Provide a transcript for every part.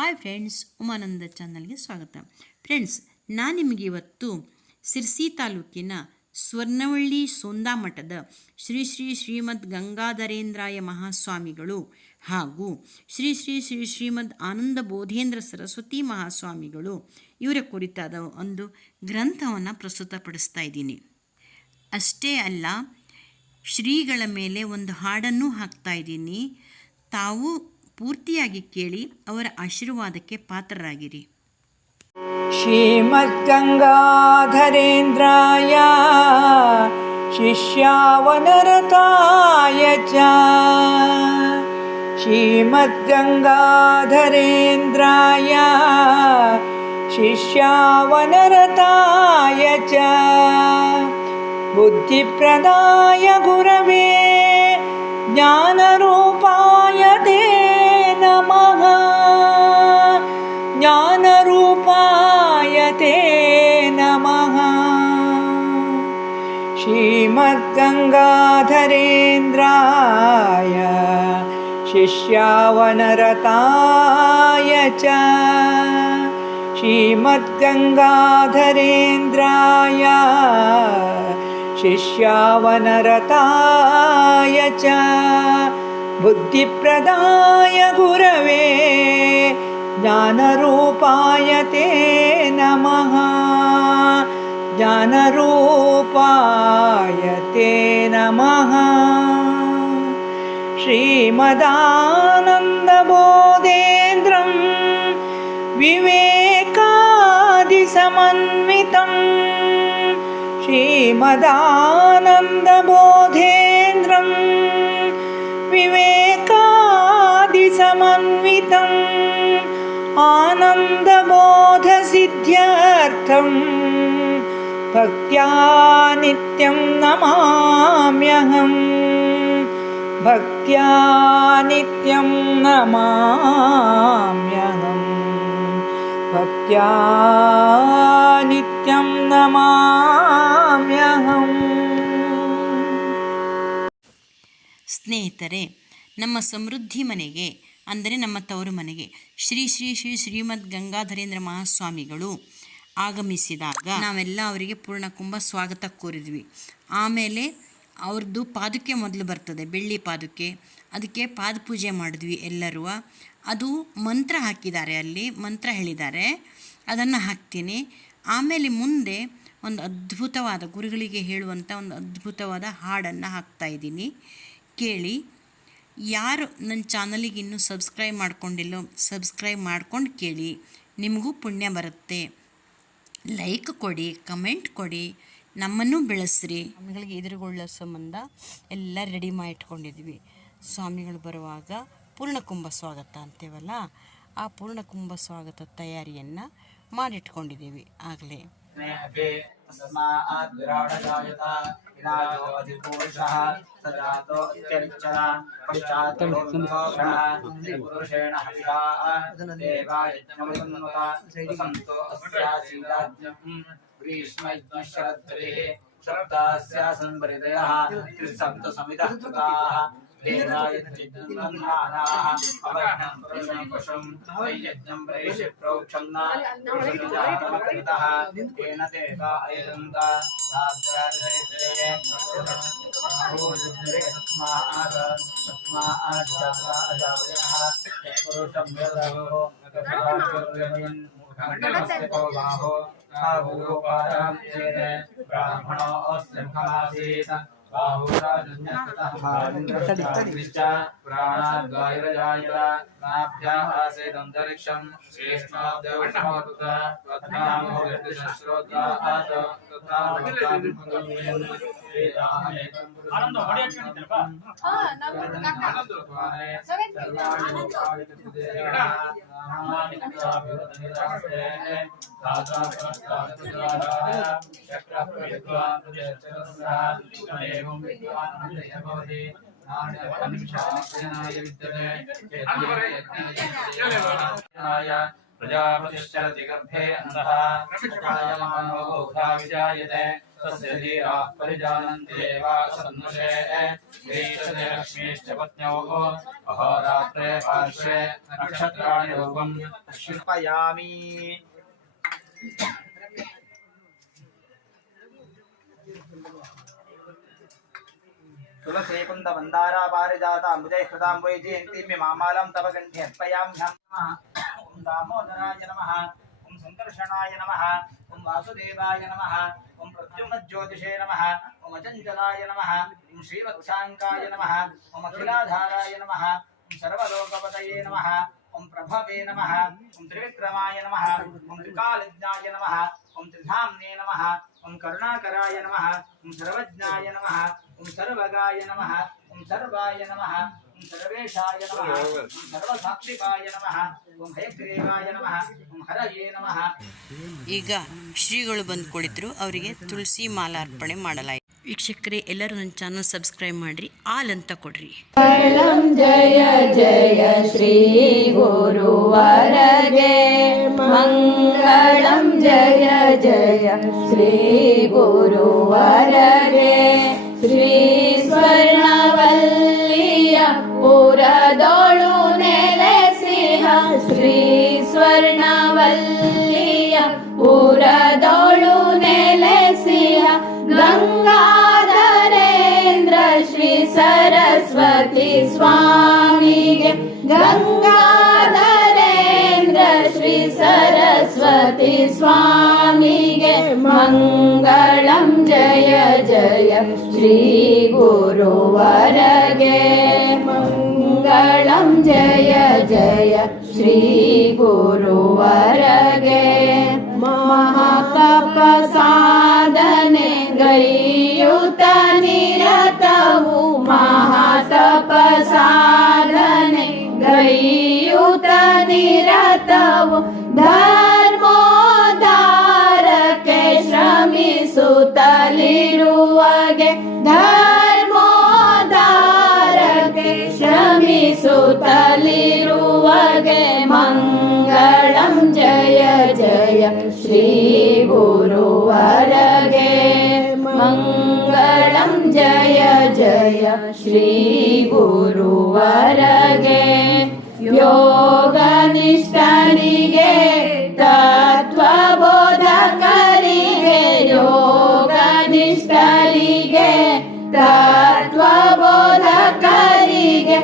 Hi friends, Umananda ಚಾನಲ್ಗೆ ಸ್ವಾಗತ. Friends, ನಾನು ನಿಮಗೆ ಇವತ್ತು ಸಿರ್ಸಿ ತಾಲೂಕಿನ ಸ್ವರ್ಣವಳ್ಳಿ ಸೋಂದಾ ಮಠದ ಶ್ರೀ ಶ್ರೀ ಶ್ರೀಮದ್ ಗಂಗಾಧರೇಂದ್ರಾಯ ಮಹಾಸ್ವಾಮಿಗಳು ಹಾಗೂ ಶ್ರೀ ಶ್ರೀ ಶ್ರೀ ಶ್ರೀಮದ್ ಆನಂದ ಬೋಧೇಂದ್ರ ಸರಸ್ವತಿ ಮಹಾಸ್ವಾಮಿಗಳು ಇವರ ಕುರಿತಾದ ಒಂದು ಗ್ರಂಥವನ್ನು ಪ್ರಸ್ತುತಪಡಿಸ್ತಾ ಇದ್ದೀನಿ. ಅಷ್ಟೇ ಅಲ್ಲ, ಶ್ರೀಗಳ ಮೇಲೆ ಒಂದು ಹಾಡನ್ನು ಹಾಕ್ತಾ ಇದ್ದೀನಿ. ತಾವು ಪೂರ್ತಿಯಾಗಿ ಕೇಳಿ ಅವರ ಆಶೀರ್ವಾದಕ್ಕೆ ಪಾತ್ರರಾಗಿರಿ. ಶ್ರೀಮದ್ ಗಂಗಾಧರೇಂದ್ರಾಯ ಶಿಷ್ಯಾವನರತಾಯ ಚ ಶ್ರೀಮದ್ ಗಂಗಾಧರೇಂದ್ರಾಯ ಶಿಷ್ಯಾವನರತಾಯ ಚ ಬುದ್ಧಿಪ್ರದಾಯ ಗುರವೇ ಜ್ಞಾನರೂಪಾಯ ತೇ ನಮಃ ಜ್ಞಾನರೂಪಾಯ ತೇ ನಮಃ. ಶ್ರೀಮದ್ ಗಂಗಾಧರೇಂದ್ರಾಯ ಶಿಷ್ಯಾವನರತಾಯ ಚ ಶ್ರೀಮದ್ ಗಂಗಾಧರೇಂದ್ರಾಯ ಶಿಷ್ಯಾವನರತಾಯ ಚ ಬುದ್ಧಿಪ್ರದಾಯ ಗುರವೇ ಜ್ಞಾನರೂಪಾಯ ತೇ ನಮಃ ಜ್ಞಾನರೂಪಾಯ ತೇ ನಮಃ. ಶ್ರೀಮದಾನಂದ ಬೋಧೇಂದ್ರಂ ವಿವೇಕಾದಿಸಮನ್ವಿತಂ ಶ್ರೀಮದಾನಂದ ಬೋಧೇಂದ್ರಂ ವಿವೇಕಾದಿಸಮನ್ವಿತಂ ಆನಂದಬೋಧಸಿದ್ಧ್ಯರ್ಥಂ ಭಕ್ತ್ಯಾ ನಿತ್ಯಂ ನಮಾಮ್ಯಹಂ ಭಕ್ತ್ಯಾ ನಿತ್ಯಂ ನಮಾಮ್ಯಹಂ ಭಕ್ತ್ಯಾ ನಿತ್ಯಂ ನಮಾಮ್ಯಹಂ. ಸ್ನೇಹಿತರೆ, ನಮ್ಮ ಸಮೃದ್ಧಿ ಮನೆಗೆ, ಅಂದರೆ ನಮ್ಮ ತವರು ಮನೆಗೆ ಶ್ರೀ ಶ್ರೀ ಶ್ರೀ ಶ್ರೀಮದ್ ಗಂಗಾಧರೇಂದ್ರ ಮಹಾಸ್ವಾಮಿಗಳು ಆಗಮಿಸಿದಾಗ ನಾವೆಲ್ಲ ಅವರಿಗೆ ಪೂರ್ಣಕುಂಭ ಸ್ವಾಗತ ಕೋರಿದ್ವಿ. ಆಮೇಲೆ ಅವ್ರದ್ದು ಪಾದುಕೆ ಮೊದಲು ಬರ್ತದೆ, ಬೆಳ್ಳಿ ಪಾದುಕೆ. ಅದಕ್ಕೆ ಪಾದಪೂಜೆ ಮಾಡಿದ್ವಿ ಎಲ್ಲರೂ. ಅದು ಮಂತ್ರ ಹಾಕಿದ್ದಾರೆ, ಅಲ್ಲಿ ಮಂತ್ರ ಹೇಳಿದ್ದಾರೆ, ಅದನ್ನು ಹಾಕ್ತೀನಿ. ಆಮೇಲೆ ಮುಂದೆ ಒಂದು ಅದ್ಭುತವಾದ, ಗುರುಗಳಿಗೆ ಹೇಳುವಂಥ ಒಂದು ಅದ್ಭುತವಾದ ಹಾಡನ್ನು ಹಾಕ್ತಾಯಿದ್ದೀನಿ, ಕೇಳಿ. ಯಾರು ನನ್ನ ಚಾನಲಿಗೆ ಇನ್ನೂ ಸಬ್ಸ್ಕ್ರೈಬ್ ಮಾಡ್ಕೊಂಡಿಲ್ಲೋ ಸಬ್ಸ್ಕ್ರೈಬ್ ಮಾಡ್ಕೊಂಡು ಕೇಳಿ, ನಿಮಗೂ ಪುಣ್ಯ ಬರುತ್ತೆ. ಲೈಕ್ ಕೊಡಿ, ಕಮೆಂಟ್ ಕೊಡಿ, ನಮ್ಮನ್ನು ಬೆಳೆಸ್ರಿ. ಸ್ವಾಮಿಗಳಿಗೆ ಎದುರುಗೊಳ್ಳೋ ಸಂಬಂಧ ಎಲ್ಲ ರೆಡಿ ಮಾಡಿ ಇಟ್ಕೊಂಡಿದ್ವಿ. ಸ್ವಾಮಿಗಳು ಬರುವಾಗ ಪೂರ್ಣಕುಂಭ ಸ್ವಾಗತ ಅಂತೇವಲ್ಲ, ಆ ಪೂರ್ಣಕುಂಭ ಸ್ವಾಗತ ತಯಾರಿಯನ್ನು ಮಾಡಿಟ್ಕೊಂಡಿದ್ದೀವಿ ಆಗಲೇ. प्रजापतिश्चरति गर्भे अन्तः प्रजायमानो बहुधा विजायते तस्य धीराः परिजानन्ति देवासन्नुषे ईशते लक्ष्मीश्च पत्न्योः अहोरात्रे पार्श्वे नक्षत्राणि रूपम् क्षिपयामि तुलसी कुंद मंदारा पारिजाता अम्बुजै कृतां वैजयन्तीं मामालं तव कण्ठे अर्पयाम्यहम् ओम दामोदराय नमः ओम संकर्षणाय नमः ओम वासुदेवाय नमः ओम प्रद्युम्नज्योतिषे नमः ओम अचञ्चलाय नमः ओम श्रीवत्साङ्काय नमः ओम अखिलाधाराय नमः ओम सर्वलोकपतये नमः ओम प्रभवे नमः ओम त्रिविक्रमाय नमः ओम त्रिकालज्ञाय नमः ओम त्रिधाम्ने नमः ओम करुणाकराय नमः ओम सर्वज्ञाय नमः ओम सर्वगाय नमः ओम सर्वाय नमः ओम सर्वेशाय नमः ओम सर्वसाक्षिकाय नमः ओम हयग्रीवाय नमः ओम हरये नमः. ಈಗ ಶ್ರೀಗಳು ಬಂದು ಕುಳಿತರು, ಅವರಿಗೆ ತುಳಸಿ ಮಾಲಾರ್ಪಣೆ ಮಾಡಲಾಯಿತು. ವೀಕ್ಷಕರೇ, ಎಲ್ಲರೂ ನನ್ನ ಚಾನಲ್ ಸಬ್ಸ್ಕ್ರೈಬ್ ಮಾಡಿರಿ, ಆಲ್ ಅಂತ ಕೊಡ್ರಿ. ಜಯ ಜಯ ಶ್ರೀ ಗುರುವರಗೆ ಮಂಗಳಂ ಜಯ ಜಯ ಶ್ರೀ ಗುರುವರಗೆ ಶ್ರೀ ಸ್ವರ್ಣವಲ್ಲಿಯ ಪುರದೊಳು ನೆಲೆಸಿಹ ಶ್ರೀ ಸ್ವರ್ಣವಲ್ಲಿಯ ಪುರದೊಳು ನೆಲೆಸಿಹ ಗಂಗಾಧರೇಂದ್ರ ಶ್ರೀ ಸರಸ್ವತಿ ಸ್ವಾಮಿಗೆ ಗಂಗಾಧರೇಂದ್ರ ಶ್ರೀ ಸರಸ್ವತಿ ಸ್ವಾಮಿಗೆ ಮಂಗಳಂ ಜಯ ಜಯ ಶ್ರೀ ಗುರುವರಗೆ ಮಂಗಳಂ ಜಯ ಜಯ ಶ್ರೀ ಗುರುವರಗೆ ಮಹಾತಪ ಸಾಧನೆ ಗೈಯುತ ನಿರತವು ಮಹಾತಪ ಸಾಧನೆ ಗೈಯುತ ನಿರತವು ಧರ್ಮೋದ್ಧಾರಕ್ಕೆ ಶ್ರಮಿಸುತ್ತಲಿರುವಗೆ ಧರ್ಮೋದ್ಧಾರಕ್ಕೆ ಶ್ರಮಿಸುತ್ತಲಿರುವಗೆ ಮಂಗಳಂ ಜಯ ಜಯ ಶ್ರೀ ಗುರುವರಗೆ ಮಂಗಳಂ ಜಯ ಜಯ ಶ್ರೀ ಗುರುವರಗೆ ಯೋಗನಿಷ್ಠರಿಗೆ ತತ್ವಬೋಧಕರಿಗೆ ಯೋಗನಿಷ್ಠರಿಗೆ ತತ್ವಬೋಧಕರಿಗೆ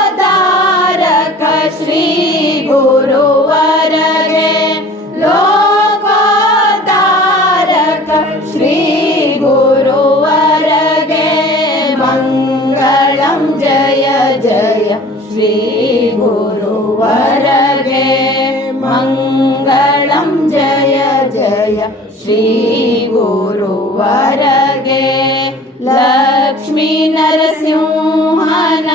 ಲೋಕೋದ್ಧಾರಕ ಶ್ರೀ ಗುರುವರಗೆ ಲೋಕೋದ್ಧಾರಕ ಶ್ರೀ ಗುರುವರಗೆ ಮಂಗಳಂ ಜಯ ಜಯ ಶ್ರೀ ಗುರುವರಗೆ ಮಂಗಳಂ ಜಯ ಜಯ ಶ್ರೀ ಗುರುವರಗೆ ಲಕ್ಷ್ಮೀ ನರಸಿಂಹನ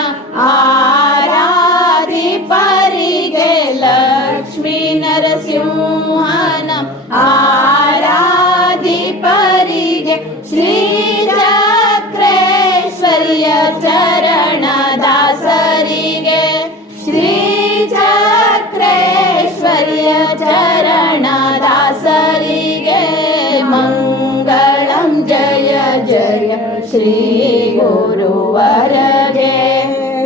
ಆರಾಧಿಪರಿಗೆ ಲಕ್ಷ್ಮೀ ನರಸಿಂಹನ ಆರಾಧಿಪರಿಗೆ ಶ್ರೀ ಚಕ್ರೇಶ್ವರ್ಯ ಚರಣದಾಸರಿಗೆ ಶ್ರೀ ಚಕ್ರೇಶ್ವರ್ಯ ಚರಣದಾಸರಿಗೆ ಮಂಗಳಂ ಜಯ ಜಯ ಶ್ರೀ ಗುರುವರಗೆ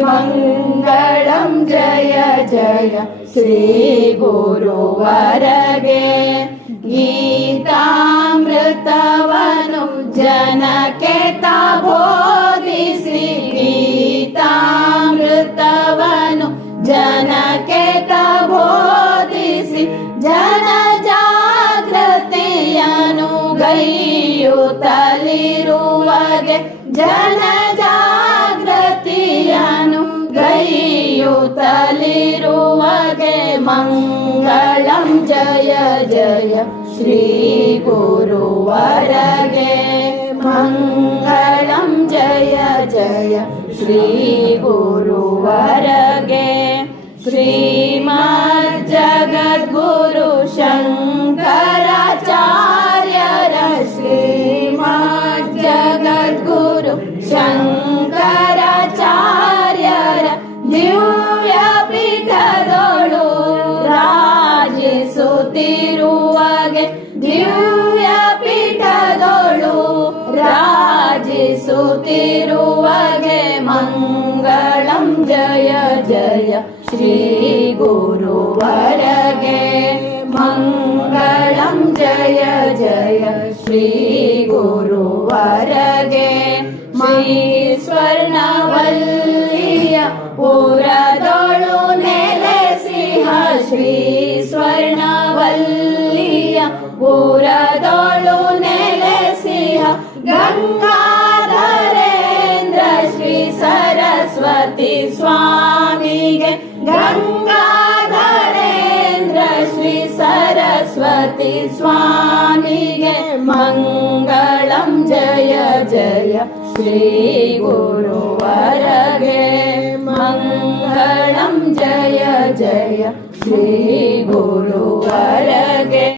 ಮಂಗಳಂ ಜಯ ಜಯ ಶ್ರೀ ಗುರುವರಗೆ ಗೀತಾಮೃತವನು ಜನಕ್ಕೆ ತಾ ಬೋಧಿಸಿ ಗೀತಾಮೃತವನು ಜನಕ್ಕೆ ತಾ ಬೋಧಿಸಿ ಜನ ಜಾಗೃತಿಯನು ಗೈಯುತ್ತಲಿರುವಗೆ ಜನ ಜಾಗೃತಿಯನು ಗೈಯುತ್ತಲಿರುವಗೆ ಮಂಗಳಂ ಜಯ ಜಯ ಶ್ರೀ ಗುರುವರಗೆ ಮಂಗಳಂ ಜಯ ಜಯ ಶ್ರೀ ಗುರುವರಗೆ ಶ್ರೀಮದ್ ಜಗದ್ಗುರು ಶಂಕರಾಚಾರ್ಯರ ಶ್ರೀಮದ್ ಜಗದ್ಗುರು ಶಂಕರಾಚಾರ್ಯರ ದಿವ್ಯ ಪೀಠದೊಳು जय जय श्री गुरुवरगे मङ्गलं जय जय श्री गुरुवरगे श्री स्वर्णवल्लिय पुरदोळु नेलेसिह श्री स्वर्णवल्लिय पुरदोळु नेलेसिह गंगाधरेन्द्र श्री सरस्वती स्वामिगे गंगाधरेन्द्र श्री सरस्वती स्वामिगे मंगलम जय जय श्री गुरुवरगे मंगलम जय जय श्री गुरुवरगे।